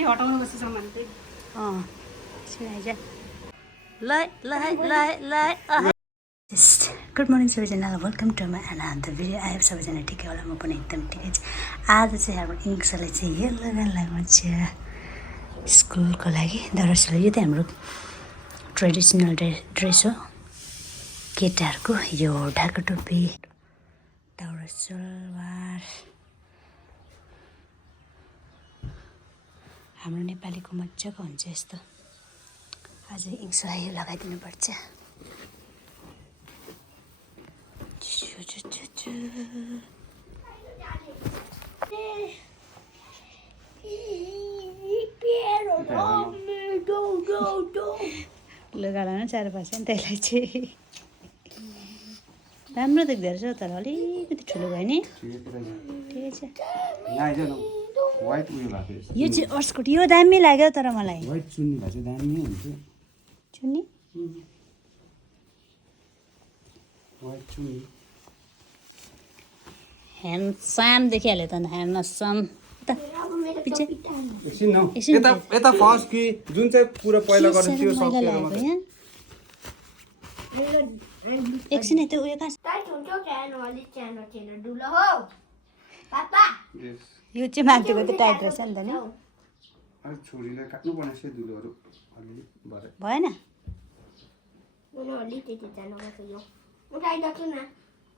Good morning सबैजनालाई welcome to my another video. आयो सबैजना ठिकै होला, म पनि एकदम ठिकै छु। आज चाहिँ हाम्रो इङ्क्सलाई चाहिँ यो लगाउनु छ स्कुलको लागि दरअसल यो चाहिँ हाम्रो ट्रेडिसनल ड्रेस हो केटाहरूको। यो ढाका टोपी, दौरा सलवार हाम्रो नेपालीको मजाको हुन्छ यस्तो। आज इङ्क्सलाई यो लगाइदिनु पर्छ। लुगा लाउनु साह्रो पर्छ नि त्यसलाई चाहिँ। राम्रो देख्दो रहेछ तर अलिकति ठुलो भयो नि। ठिकै छ। यो चाहिँ अस्कोट यो दामी लाग्यो तर मलाई। चुन्नी भए चाहिँ दामी हुन्छ। चुन्नी ह्यान्डसम देखिहाल्यो त ह्यान्डसम। यता फर्स्ट कि जुन चाहिँ पुरा पहिला गरेर त्यो सकेर एकछिन त्यो उयो कहाँ यो चाहिँ माथिको त टाइट रहेछ नि त नि। छोरीलाई काट्नु पर्ने छ दुलोहरू अलि भएन।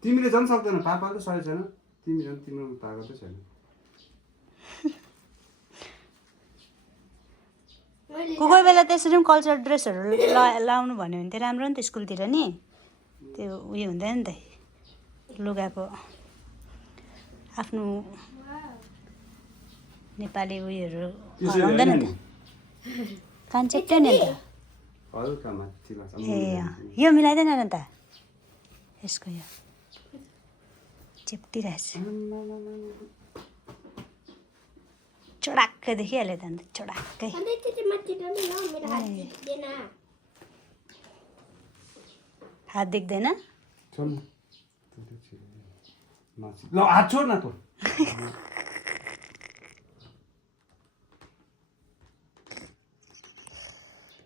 तिमीले झन् सक्दैन, पापाले सही छैन, तिमी झन् तिम्रो तागतै छैन। कोही बेला त्यसरी पनि कल्चरल ड्रेसहरू लाउनु भन्यो भने चाहिँ राम्रो नि त स्कुलतिर नि। त्यो उयो हुँदैन नि त लुगाको आफ्नो नेपाली उयोहरू हराउँदैन नि त कन्सेप्टै नि त। ए यो मिलाइँदैन नि त यसको यो चेप्टिरहेछ। चोडाक्कै देखिहाल्यो त अन्त चोडाक्कै। हात देख्दैन ल हात छोड न त।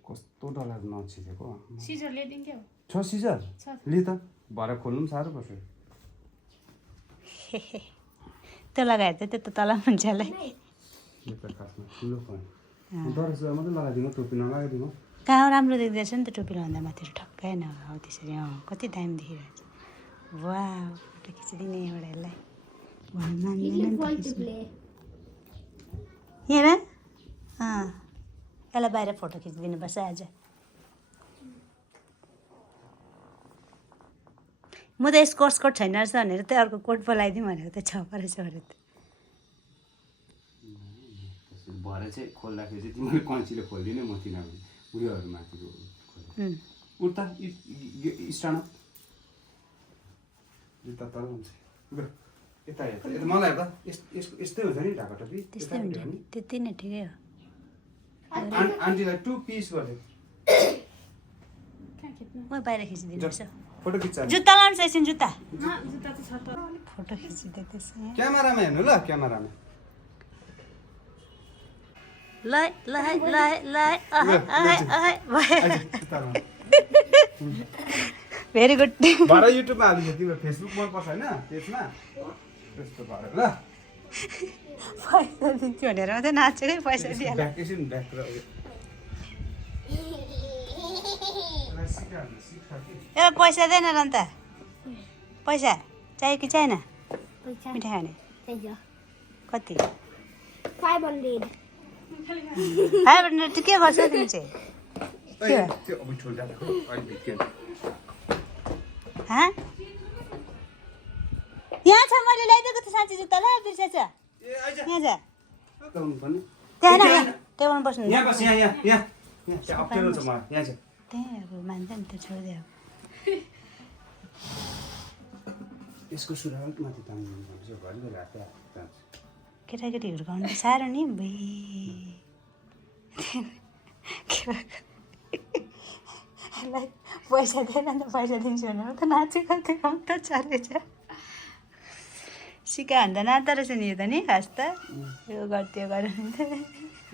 कस्तो डरलाग्दो नछिटेको सिजर ल्याइदिउँ क्या छ सिजर लि त भरे खोल्नु पनि साह्रो पर्छ। त्यो लगाएर चाहिँ त्यो त तल मान्छेलाई खासमा ठुलो पर्छ। दरस मात्रै लगाइदिनु, टोपी नलगाइदिनु। कहाँ राम्रो देख्दैछ नि त टोपी लगाउँदा माथि ठक्कै न हो त्यसरी। कति दामी देखिरहेछ। वा फोटो खिचिदिने एउटा यसलाई हेर। यसलाई बाहिर फोटो खिचिदिनुपर्छ आज। म त यसको स्कर्ट छैन रहेछ भनेर त अर्को कोट बोलाइदिउँ भनेको त छ परेछ अरे त। भरे चाहिँ खोल्दाखेरि चाहिँ तिमीले कैँचीले खोलिदिने, म तिनीहरू उयोहरू माथिको उता स्ट्यान्ड जुत्ता तल हुन्छ। यता हेर्दा यता मलाई हेर्दा यस्तै हुन्छ नि ढाका टोपी। त्यस्तै हुन्छ नि, त्यति नै ठिकै हो। आन्टीलाई 2 पिस गरेँ। म बाहिर खिचिदिनुपर्छ फोटो खिच्छ। जुत्ता लानुहोस् एकछिन जुत्ता फोटो खिचिदिँदैछ। क्यामेरामा हेर्नु ल, क्यामेरामा। Very good. भरे युट्युबमा हालिदियो, तिम्रो फेसबुकमा पर्छ होइन त्यसमा त्यस्तो गरेर ल। पैसा दिन्छु भनेर मात्रै नाचेकै पैसा दिइहाल्यो। एकछिन ब्याक र ए पैसा दिएन र अन्त पैसा चाहियो कि चाहिएन मिठाई खाने कति 500 चाहिँ के गर्छ तिमी चाहिँ यहाँ छ मैले ल्याइदिएको त साँच्ची जुत्ता ल बिर्सेछ यहाँ जा त्यहाँ टेबलमा बस्नु त्यही अब मान्छ नि त छोडिदियो। यसको सुरा अलिक माथि तान्नुपर्छ, घरिघरि हात केटाकेटीहरू गाउनु साह्रो नि भुइ। पैसा दिएन नि त पैसा दिन्छु भनेर त नाचेको थियो त चलेछ। सिका भन्दा नाच्दो रहेछ नि यो त नि खास त यो गर्थ्यो गऱ्यो भने त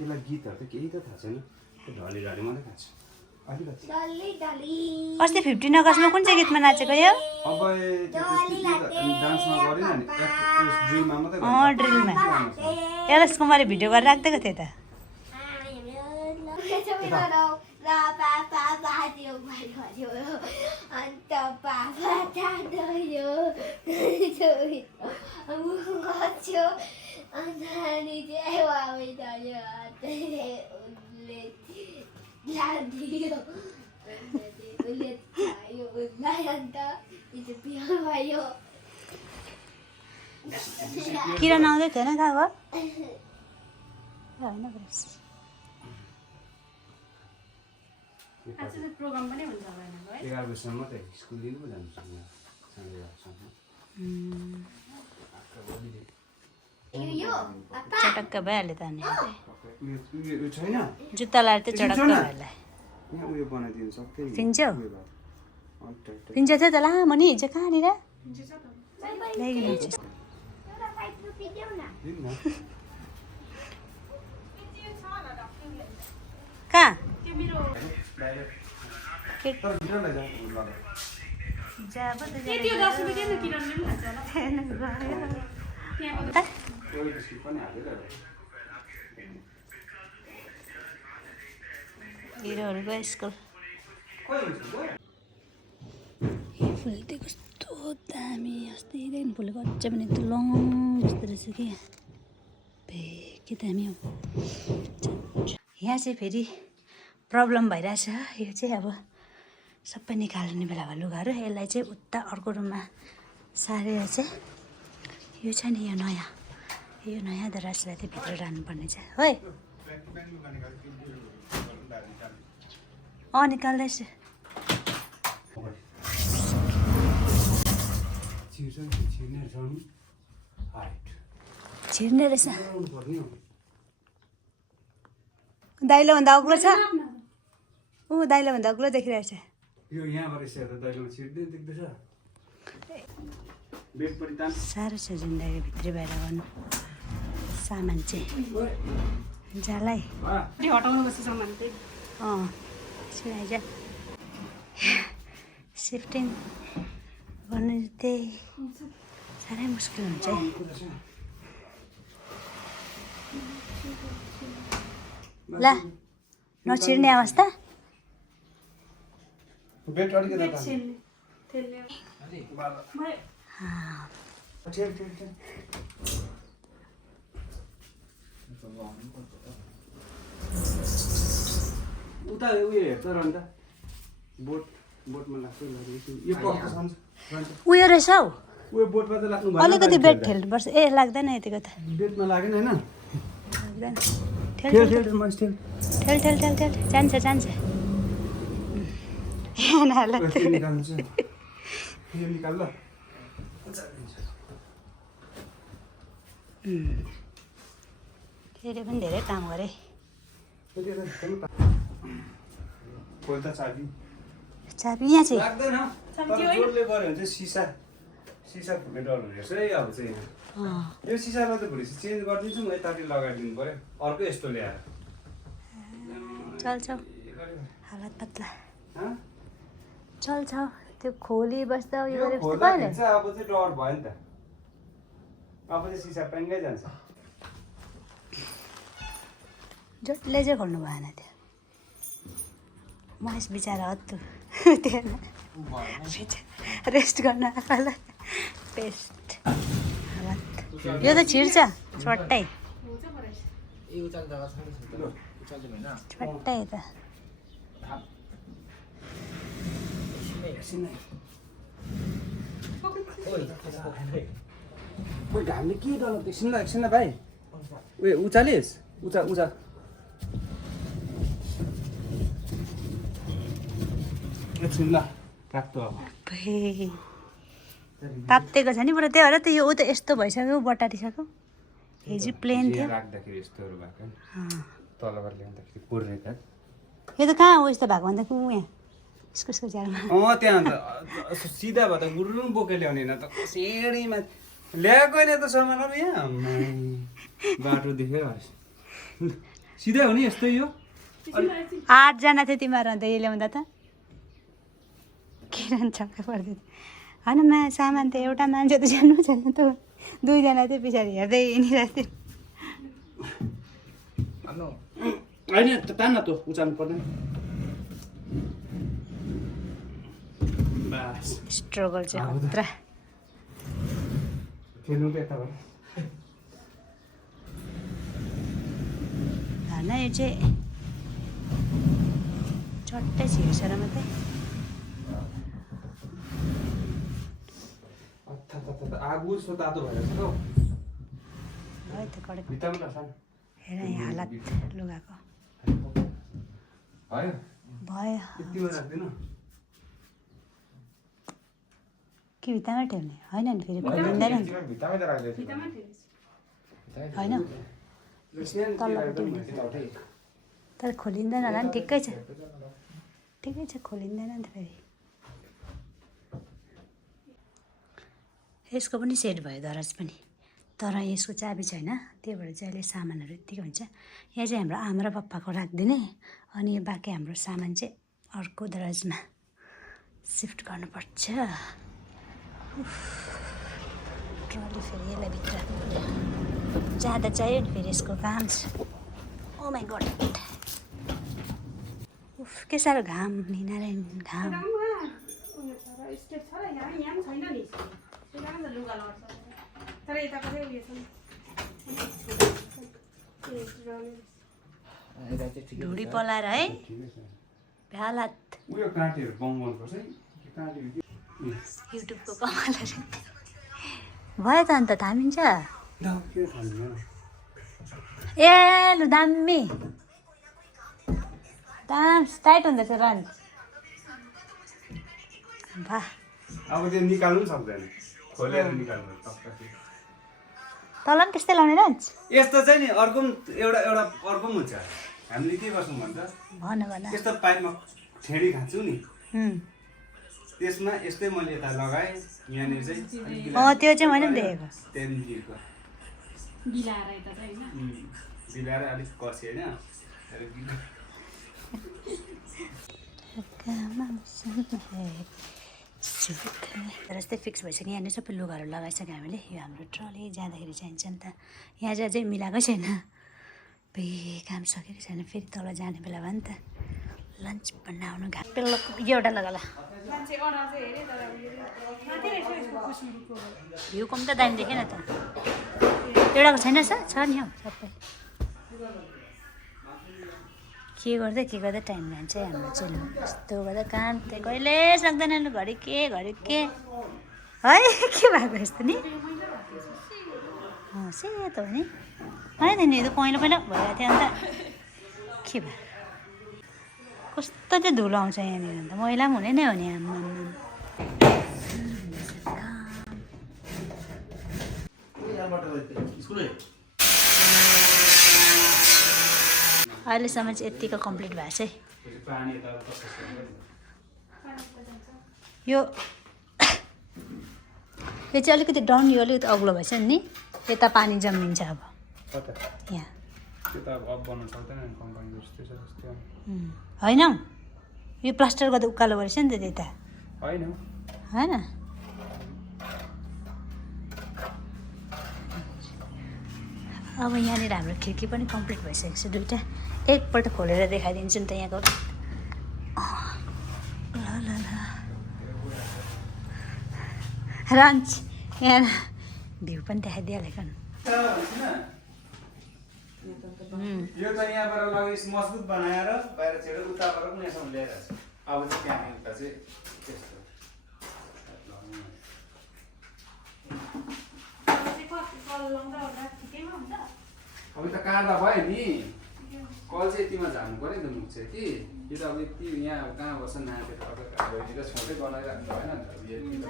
त्यसलाई गीतहरू त केही त थाहा छैन त्यो ढली ढली मात्रै थाहा छ अलिकति अस्ति 15 अगस्तमा कुन चाहिँ गीतमा नाचेको यो अब डान्समा गरेन नि ड्रिलमा मात्रै ड्रिलमा एलएस कुमारले भिडियो गरेर राखिदिएको थियो त किरण आउँदै थिएन कहाँ गयो होइन प्रोग्राम पनि हुन्छ होला है 11 बजीसम्म मात्रै स्कुल दिनु पो जानु सक्छ चटक्क भइहाल्यो त अनि उयो छैन जुत्ता लाएर चाहिँ चटक्क भइहाल्यो यहाँ उयो बनाइदिनु सक्थ्यो नि फिन्चो फिन्चो थियो त लामो नि हिजो कहाँनिर ल्याइदिनु कहाँ हिरोहरूको स्कुल फुल चाहिँ कस्तो दामी अस्तिदेखि फुलेको अझै पनि यस्तो लङ जस्तो रहेछ कि के दामी हो यहाँ चाहिँ फेरि प्रब्लम भइरहेछ यो चाहिँ अब सबै निकाल्ने बेला भयो लुगाहरू यसलाई चाहिँ उता अर्को रुममा सारेर चाहिँ यो छ नि यो नयाँ दराजलाई चाहिँ भित्र राख्नुपर्ने छ है निकाल्दैछु छिर्ने रहेछ दाइलोभन्दा अग्लो छ ऊ दाइलोभन्दा अग्लो देखिरहेछ यो यहाँबाट सेर्दा दैलोमा छिर्दै देख्दैछ बेड पनि तान साह्रो छ जिन्दगी भित्री बाहिर गर्नु सामान चाहिँ जालाई हटाउनु पर्छ सामान चाहिँ सुनाइज सिफ्टिङ गर्नु त्यही साह्रै मुस्किल हुन्छ ल नछिर्ने अवस्था बेड अलिकति उता उयो हेर्छ र अन्त बोटमा लाग्छ यो उयो रहेछ हौ उयो बोटमा त लाग्नु अलिकति बेड ठेल्नुपर्छ ए लाग्दैन यतिको त बेडमा लागेन होइन लाग्दैन ठेल जान्छ निकाल ल फेरि पनि धेरै काम गरे चाबी यहाँ चाहिँ लाग्दैन जोडले गऱ्यो भने चाहिँ सिसा फुट्ने डर हुने रहेछ है अब चाहिँ यो सिसालाई त भोलि चेन्ज गरिदिन्छु म यतापट्टि लगाइदिनु पऱ्यो अर्को यस्तो ल्याएर चल्छ हालत पत्ला चल्छ त्यो खोली बस्दा उयो गरेपछि कहिले अब चाहिँ डर भयो नि त अब चाहिँ सिसा प्याङ्गै जान्छ जसले चाहिँ खोल्नु भएन त्यो महेश बिचरा हत्तु त्यहाँ रेस्ट गर्न आफूलाई बेस्ट यो त छिर्छ छट्टै छट्टै त घामले के डर एकछिन ल भाइ उयो उचालिस् उचा एकछिन ल राख्नु अब तात्तेको छ नि पुरा त्यही भएर त यो ऊ त यस्तो भइसक्यो बटारिसक्यो हिजो प्लेन थियो राख्दाखेरि यस्तोहरू भएको तलबाट ल्याउँदाखेरि कोर्ने त यो त कहाँ हो यस्तो भएको भन्दा यहाँ यसको जाडोमा त्यहाँ अन्त सिधा भयो त गुरुङ बोकेर ल्याउने न त सिँढीमा ल्याएको होइन त सामानहरू यहाँ बाटो देख्यो सिधै हो नि यस्तै यो 8जना थियो तिमीहरू अन्त यो ल्याउँदा त किरण छक्क पर्दै थियो होइन सामान त एउटा मान्छे त जानु छैन त 2जना थियो पछाडि हेर्दै हिँडिरहेको थियो होइन तान्न त उचाल्नु पर्दैन बास स्ट्रगल चाहिँ खतरा खेल्नु त यताबाट होइन यो चाहिँ चट्टै छिर्सेर मात्रै आगो जस्तो तातो भएर छ त है त कडक भित्तामा त हेर यहाँ हालत लुगाको भयो भयो यतिमा राख्दैन कि भित्तामै ठेल्ने होइन नि फेरि खोलिँदैन नि भित्तामै त राख्दै भित्तामा ठेलेछ। होइन तर खोलिँदैन होला नि ठिकै छ खोलिँदैन नि त फेरि यसको पनि सेट भयो दराज पनि तर यसको चाबी छैन त्यही भएर चाहिँ अहिले सामानहरू यत्तिकै हुन्छ यहाँ चाहिँ हाम्रो आमा र पप्पाको राखिदिने अनि यो बाँकी हाम्रो सामान चाहिँ अर्को दराजमा सिफ्ट गर्नुपर्छ ट्रली फेरि यसलाई भित्र जाँदा चाहियो नि फेरि यसको काम छ ओ माई गड उफ के साह्रो घाम नि नारायण घाम राम्रोमा उयो छ र स्टेप छ र यहाँ पनि छैन नि त्यही कारण त लुगा लगाउँछ तर यताको चाहिँ उयो छ नि ढुडी पलाएर है हालत उयो काँटीहरू बङ्गाउनुपर्छ है काँटीहरू युट्युबको कमालहरू भयो त अन्त थामिन्छ के थाल्नु ए लु दामी दाम टाइट हुँदैछ रन्च वाह अब त्यो निकाल्नु पनि सक्दैन खोलेर निकाल्नु तल पनि त्यस्तै लाउने रन्च यस्तो चाहिँ नि अर्को पनि एउटा अर्को पनि हुन्छ हामीले के गर्छौँ भन्छ भन भन यस्तो पाइपमा ठेडी खान्छु नि उम्। त्यसमा यस्तै मैले यता लगाएँ यहाँनिर चाहिँ त्यो चाहिँ मैले पनि देखेको त्यहाँदेखिको बिलाएर यता चाहिँ होइन बिलाएर अलिक कसेँ होइन तर यस्तै फिक्स भइसक्यो यहाँनिर सबै लुगाहरू लगाइसक्यो हामीले यो हाम्रो ट्रली जाँदाखेरि चाहिन्छ नि त यहाँ चाहिँ अझै मिलाएकै छैन बे काम सकेको छैन फेरि तल जाने बेला भयो नि त लन्च बनाउनु घापेलो यो एउटा लगा ल मान्छे अर्डर चाहिँ हेरेँ तर माथि रहेछ यसको कुसुमको भ्यू कम त दामी देखेन त एउटाको छैन छ नि हौ सबै के गर्दै टाइम जान्छ है हाम्रो चाहिँ यस्तो गर्दा काम त कहिले सक्दैन लु घरि के है के भएको यस्तो नि सेतो हो नि होइन नि यो त पहिला भइरहेको थियो अन्त के भयो कस्तो चाहिँ धुलो आउँछ यहाँनिर अन्त मैला पनि हुने नै हो नि आम्मा अहिलेसम्म चाहिँ यत्तिको कम्प्लिट भएको छ है यो चाहिँ अलिकति डाउन यो अलिकति अग्लो भएछ नि यता पानी जमिन्छ अब यहाँ होइन यो प्लास्टर गर्दा उकालो गरेछ नि त त्यता होइन अब यहाँनिर हाम्रो खिड्की पनि कम्प्लिट भइसकेको छ दुइटा एकपल्ट खोलेर देखाइदिन्छु नि त यहाँको ल रन्च यहाँ भ्यू पनि देखाइदिइहालेको यो त यहाँबाट लगेर मजबुत बनाएर बाहिर छेडेर उताबाट पनि यसो ल्याएर अब चाहिँ त्यहाँ उता चाहिँ त्यस्तो अब त काट्दा भयो नि कल चाहिँ यतिमा झार्नु पऱ्यो नि त मुख चाहिँ कि यो त अब यति यहाँ अब कहाँ बस्छ नाचेर अब छोटै बनाइराख्नु भएन नि त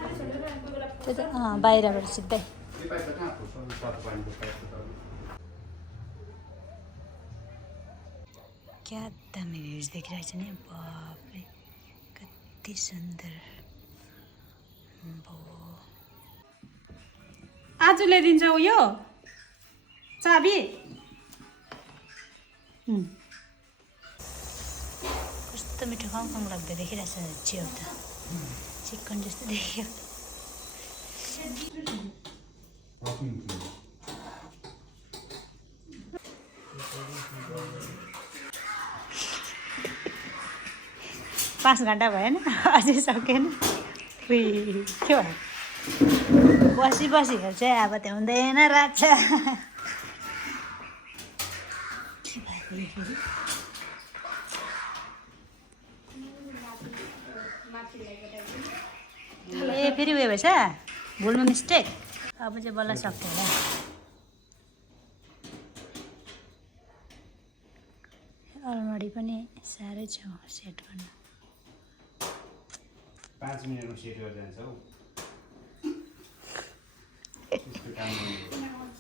त्यो त बाहिरबाट सिधै यो पाइप त कहाँ फुट्छ तातो पानीको पाइप त क्या दामी भ्युज देखिरहेको छ नि बाफ्रे कति सुन्दर आज ल्याइदिन्छ उयो चाबी कस्तो मिठो खङ लाग्दो देखिरहेछ च्याउ त चिकन जस्तो देखियो पाँच घन्टा भएन अझै सकेन के भयो बसी चाहिँ अब त्यो हुँदैन रहेछ ए फेरि उयो भएछ भुलमा मिस्टेक अब चाहिँ बल्ल सक्यो होला अलमारी पनि साह्रै छ सेट गर्नु 5 मिनेटमा सेट गरेर जान्छ हौ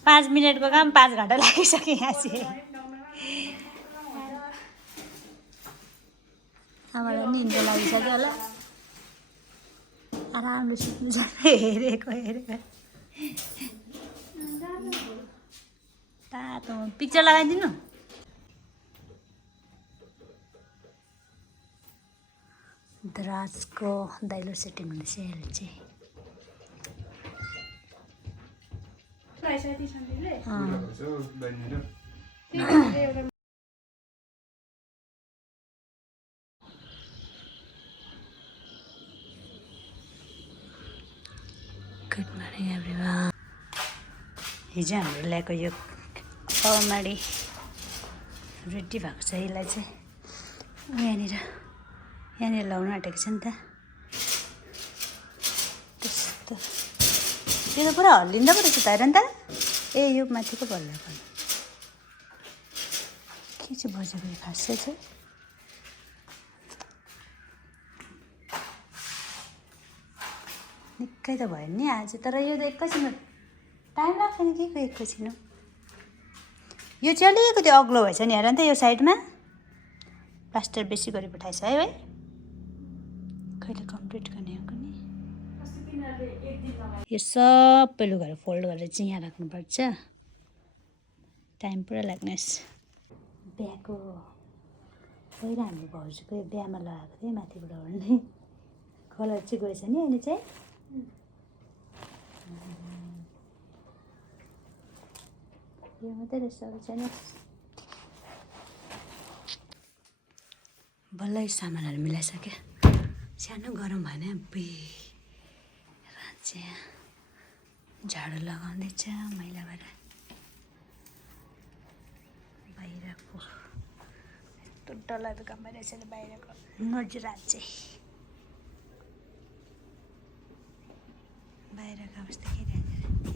5 मिनटको काम 5 घन्टा लागिसक्यो यहाँ चाहिँ आमालाई निन्द्रा लागिसक्यो होला आरामले सुत्नु जाने हेरेको तातो पिक्चर लगाइदिनु दराजको दैलो सेटिङ हुँदैछ अहिले चाहिँ गुड मर्निङ एभ्रिवान हिजो हाम्रो ल्याएको यो अलमारी रेडी भएको छ यसलाई चाहिँ यहाँनिर लाउनु आँटेको छ नि त त्यस्तो त्यो त पुरा हल्लिँदो पो रहेछ त हेर नि त ए यो माथिको बल्ल के चाहिँ बजेको यो खासै चाहिँ निकै त भयो नि आज तर यो त एकैछिन टाइम लाग्छ नि के को एकैछिन हो यो चाहिँ अलिकति अग्लो भएछ नि हेर नि त यो साइडमा प्लास्टर बेसी गरी पठाएछ है भाइ कहिले कम्प्लिट गर्ने हो नि यो सबै लुगाहरू फोल्ड गरेर चाहिँ यहाँ राख्नुपर्छ टाइम पुरा लाग्नेछ बिहाको पहिला हाम्रो भाउजूको यो बिहामा लगाएको थिएँ माथिबाट ओर्ने कलर चाहिँ गएछ नि अहिले चाहिँ यो मात्रै रहेछ अरू छैन बल्लै सामानहरू मिलाइसक्यो सानो गरम भएन अब्बुई राज्य झाडु लगाउँदैछ मैला भएर बाहिरको यस्तो डरलाग्दो काम भइरहेछ बाहिरको नर्जी राज्य बाहिरको अवस्था के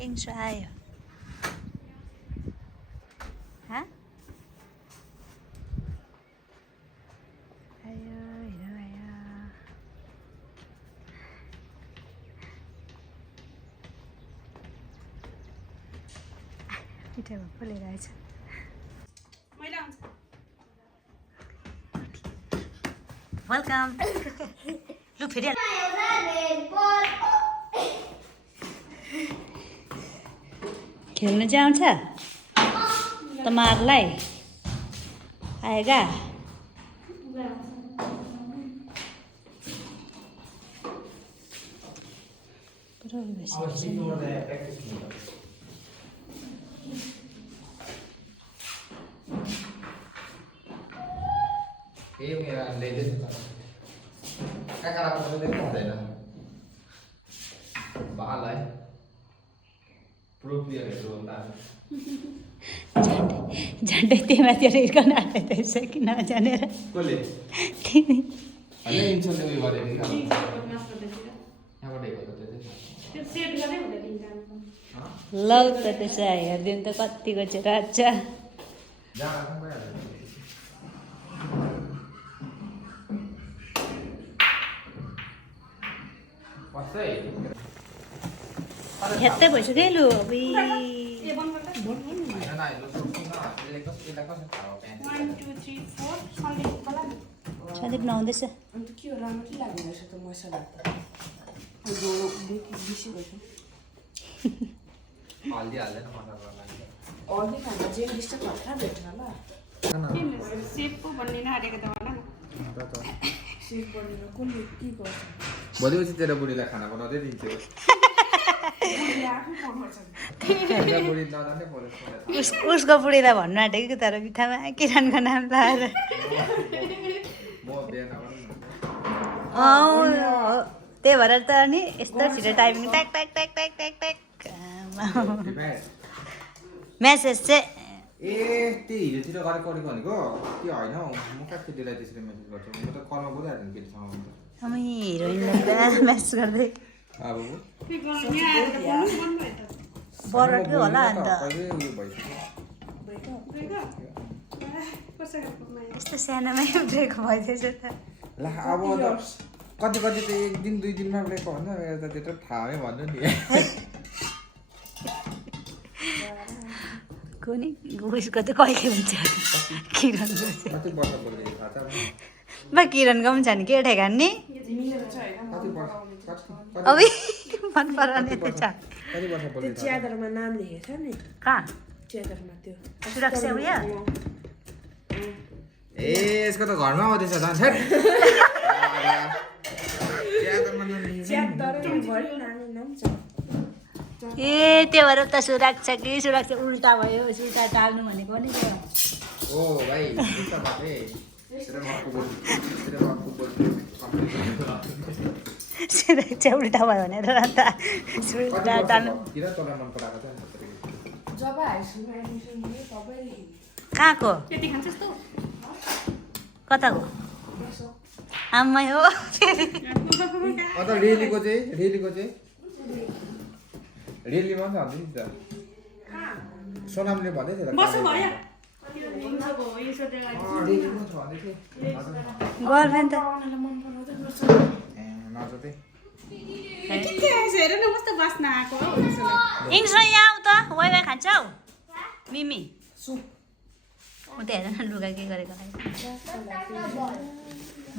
हिंसो आयो आयो हिरो आयो पिठोमा फुलिरहेछ वेलकम लु फेरि खेल्नु चाहिँ आउँछ तुम्हारलाई आएगा झन्डै त्यही माथि हिर्कन आँट्दैछ कि नजानेर तिमी लौ त त्यसो हेरिदिनु त कतिको चाहिँ राख्छ हेत्तै भइसक्यो लु सन्दीप नहुँदैछ किन सेफ पो भन्ने नआँटेको त भन न भोलिपछि तेरो बुढीलाई खाना बनाउँदै दिन्छु बुढी नजाने पऱ्यो उसको बुढीलाई भन्नु आँटेको तर बित्थामा किरणको नाम लाएर म बिहान त्यही भएर त नि यस्तो छिटो टाइमिङ ट्याक ट्याक ट्याक ट्याक ट्याक ट्याक मेसेज चाहिँ ए त्यही हिजोतिर गरेको भनेको त्यो होइन हौ म कहाँ केटीलाई त्यसरी मेसेज गर्छु म त कलमा बोलिहाल्छु नि केटीसँग हामी हिरोइनलाई मेसेज गर्दै अब के गर्नु यहाँ आएर त बोल्नु मन भयो त बरटकै होला अन्त कहिले उयो भइसक्यो यस्तो सानोमै ब्रेक भइदिएछ त ला अब त कति कति त 1 दिन 2 दिनमा ब्रेक भन्छ मेरो त त्यत्रो थाहै भन्नु नि कुनै उसको त कहिले हुन्छ किरणको चाहिँ कति वर्ष बोल्दै थाहा छ बा किरणको पनि छ नि के ठेगान नि कति वर्ष अब मन पराउने त्यो छ कति वर्ष बोल्दै थाहा च्यादरमा नाम लेखेको छ नि कहाँ च्यादरमा त्यो सुरक्षा उयो ए यसको त घरमा आउँदैछ झन् छ्याट च्यादर भरि नाम नाम छ ए त्यो भएर त सुरक्षा कि सुरक्षा उल्टा भयो उल्टा टाल्नु भनेको नि त्यो ओ भाइ उल्टा बाटे सुरक्षा उल्टा भयो भनेर अन्त उल्टा टाल्नु किन तँलाई मन पराएको छ जब हाई स्कुलमा एडमिसन लिएँ तबै कहाँको त्यति खान्छ त कताको आम्मै हो अन्त रेलीको चाहिँ रेलीमा पनि हाल्दै त सोनामले भन्दै थियो बस भयो रेलीमा छ भन्दै थियो गर्मेन्ट त नजोते के आएछ हेर न कस्तो बास्न आएको हौ त्यसलाई इङ्सो यहाँ आऊ त वाइ वाइ खान्छौ मिमी म त हेर न लुगा के गरेको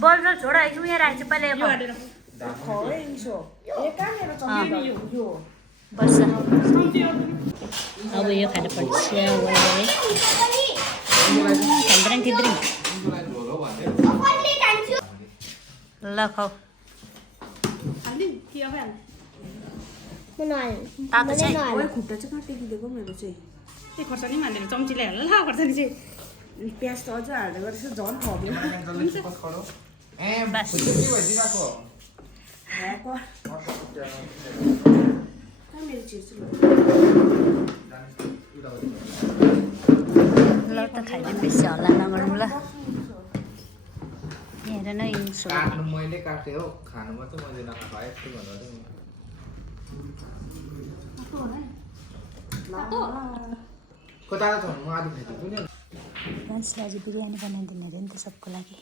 बल र छोडा एकछिन यहाँ राखेको छु पहिला यो हालेर खै इन्सो ए कहाँनिर चम्किने यो बस्छ अब यो खानु पर्छ खन्द्रिङ खिन्द्रिङ ल खाऊ हाल्दिन के अब हाल्नु तातो चाहिँ ओए खुट्टा चाहिँ कहाँ टेकिदिएको मेरो चाहिँ त्यो खोर्सानी पनि हालेर चम्चीले हाल्नु ल खोर्सानी चाहिँ प्याज त अझ हाल्दै गरेछ झन् खब्यो बस कहाँ मेरो चिर्छु ल त खाइदिनु बेसी हल्ला नगरौँ ल हेर न इन्सो काट्नु मैले काटेँ हो खानु मात्रै मैले नखाएको यस्तो भन्नु कता छ म आधी खाइदिन्छु नि मान्छेले आज बिरयानी बनाइदिनु अरे नि त सबको लागि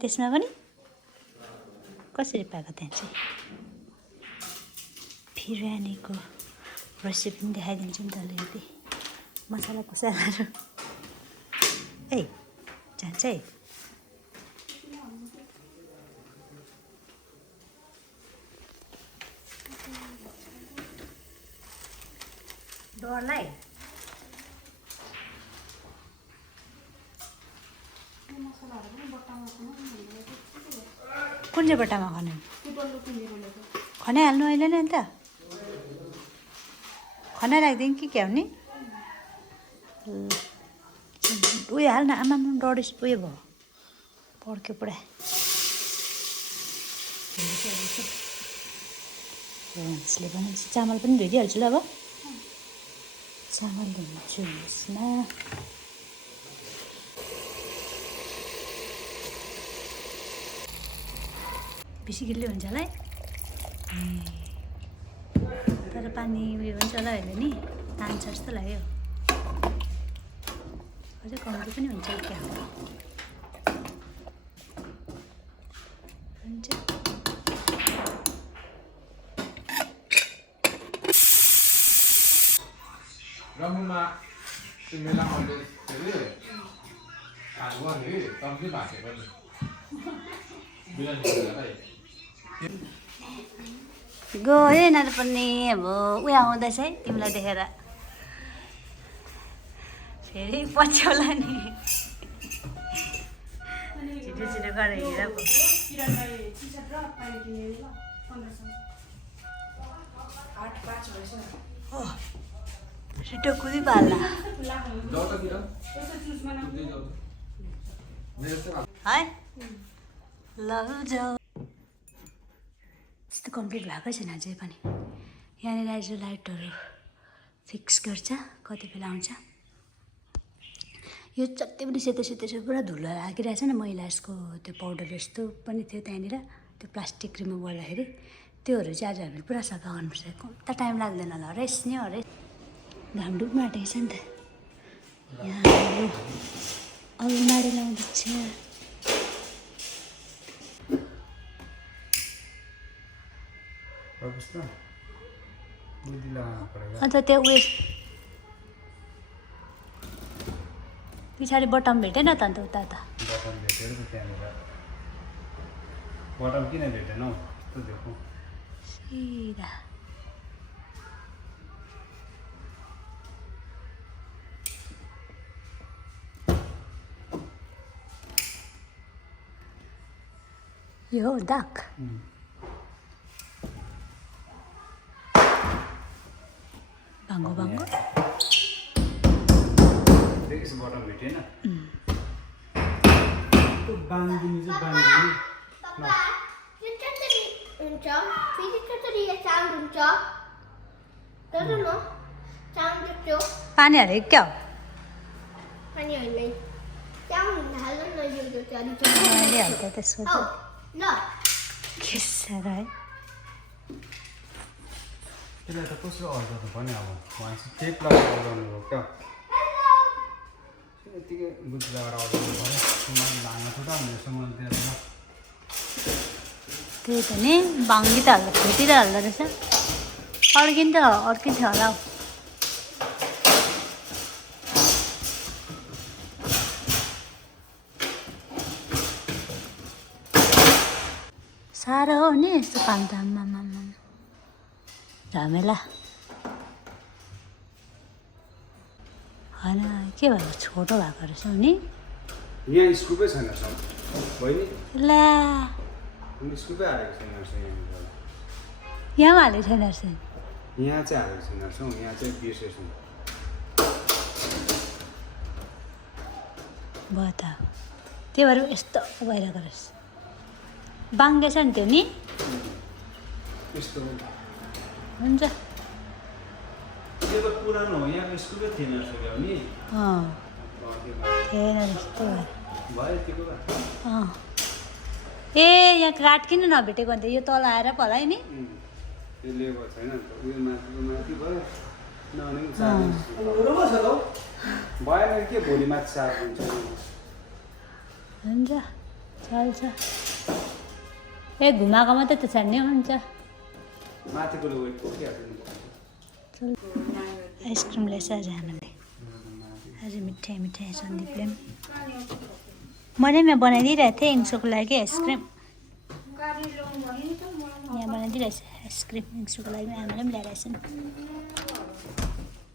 त्यसमा पनि कसरी पाएको त्यहाँ चाहिँ बिरयानीको रेसिपी पनि देखाइदिन्छु नि त अलिकति मसला कुसालाहरू ए जान्छ है डरलाई कुन चाहिँ बट्टामा खन्यो खनाइहाल्नु अहिले नै अन्त खनाइ राखिदिउँ कि क्या हो नि उयो हाल न आमा डढेस उयो भयो पड्क्यो पुरा मान्छेले बनाउँछ चामल पनि धोइदिइहाल्छु ल अब चामल धुन्छु यसमा बेसी गिल्ली हुन्छ होला है तर पानी उयो हुन्छ होला अहिले नि तान्छ जस्तो लाग्यो अझै कम्ती पनि हुन्छ क्या हुन्छ रमुमा त्यो मेला मैले के अरे खानु भने कम्ती भाँचेको नि बिरामी गयो है यिनीहरू पनि अब उयो आउँदैछ है तिमीलाई देखेर फेरि पछ्याउला नि छिटो छिटो गरेर हिँड पो किरणलाई टी-सर्ट र प्यान्ट किनेँ ल 1500 8-5 रहेछ छिटो कुदिपाल्ला जाऊ त किरण यसो चुजमा न कुद्दै जाऊ त मेरो चाहिँ है ल जाऊ यस्तो कम्प्लिट भएकै छैन अझै पनि यहाँनिर आज लाइटहरू फिक्स गर्छ कति बेला आउँछ यो जति पनि सेतो सेतो छ पुरा धुलो लागिरहेछ नि मैला यसको त्यो पाउडर जस्तो पनि थियो त्यहाँनिर त्यो प्लास्टिक रिमुभ गर्दाखेरि त्योहरू चाहिँ आज हामीले पुरा सफा गर्नुपर्छ कम्ता टाइम लाग्दैन होला रेस नि हो रेस घाम डुब्नु आँटेको छ नि त यहाँ अलमारी लाउँदैछ अवस्था बुद्धि लगाउनु परेको अन्त त्यो उयस पछाडि बटम भेटेन त अन्त उता त बटम भेटेर त त्यहाँनिर बटम किन भेटेन हौ त्यो देखौँ सिधा यो हो दाग भाङ्गो भाङ्गो देखिस बटम भेटेन बाङ्गिनी चाहिँ बाङ्गिनी Papa, यो कसरी हुन्छ फेरि कसरी यो साउन्ड हुन्छ तर न साउन्ड त्यो पानी हालेको क्या हो पनि होइन साउन्ड हाल्नु न यो चाहिँ अहिले हाल्छ त्यसको औ चाहिँ ल के साह्रो है त्यसलाई त कसरी अल्झाउनु पनि अब मान्छे टेप लगाएर अल्झाउनु हो क्या यत्तिकै बुद्धि लगाएर अल्झाउनु पऱ्यो मलाई लानु खुट्टा भनेर मैले दिएर त्यही त नि भाङ्गी त हाल्दा फेरि हाल्दो रहेछ अड्किन्छ होला हौ साह्रो हो नि यस्तो काम त आम्मामा झमेला होइन के भएको छोटो भएको रहेछ नि यहाँ स्कुपै छैन सर बहिनी ला स्कुपै हालेको छैन रहेछ यहाँनिर यहाँ पनि हालेको छैन रहेछ यहाँ चाहिँ हालेको छैन रहेछ हौ यहाँ चाहिँ बिर्सेछ भयो त त्यही भएर यस्तो भइरहेको रहेछ बाङ्गे छ नि त्यो नि यस्तो हुन्छ यो त पुरानो हो यहाँको स्कुलै थिएन रहेछ क्या नि अँ थिएन जस्तो भयो त्यो कुरा ए यहाँ काठ किन नभेटेको अन्त यो तल आएर पो होला है नि त्यो लेबर छैन नि त उयो माथिको माथि भयो नभने भएन के भोलि माथि सार हुन्छ हुन्छ चल्छ ए घुमाएको मात्रै त छ नि हुन्छ माथिको वेट पुगिहाल्छ नि आइसक्रिम ल्याएछ आज हामीले आज मिठाई मिठाई सन्दीपले पनि मैले पनि बनाइदिइरहेको थिएँ इङ्सोको लागि आइसक्रिम यहाँ बनाइदिइरहेछ आइसक्रिम इङ्सोको लागि आमाले पनि ल्याएर आएछन्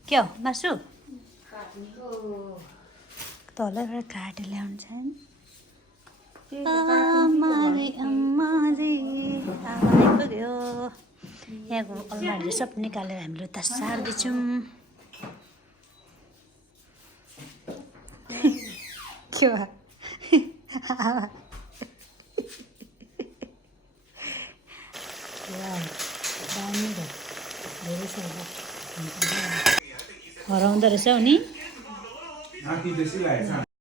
के हो मासु तलबाट काटेर ल्याउँछ आमाले पुग्यो यहाँको अलमारी सब निकालेर हामीले उता सार्दैछौँ के भयो हराउँदो रहेछ हौ नि बेसी लागेको छ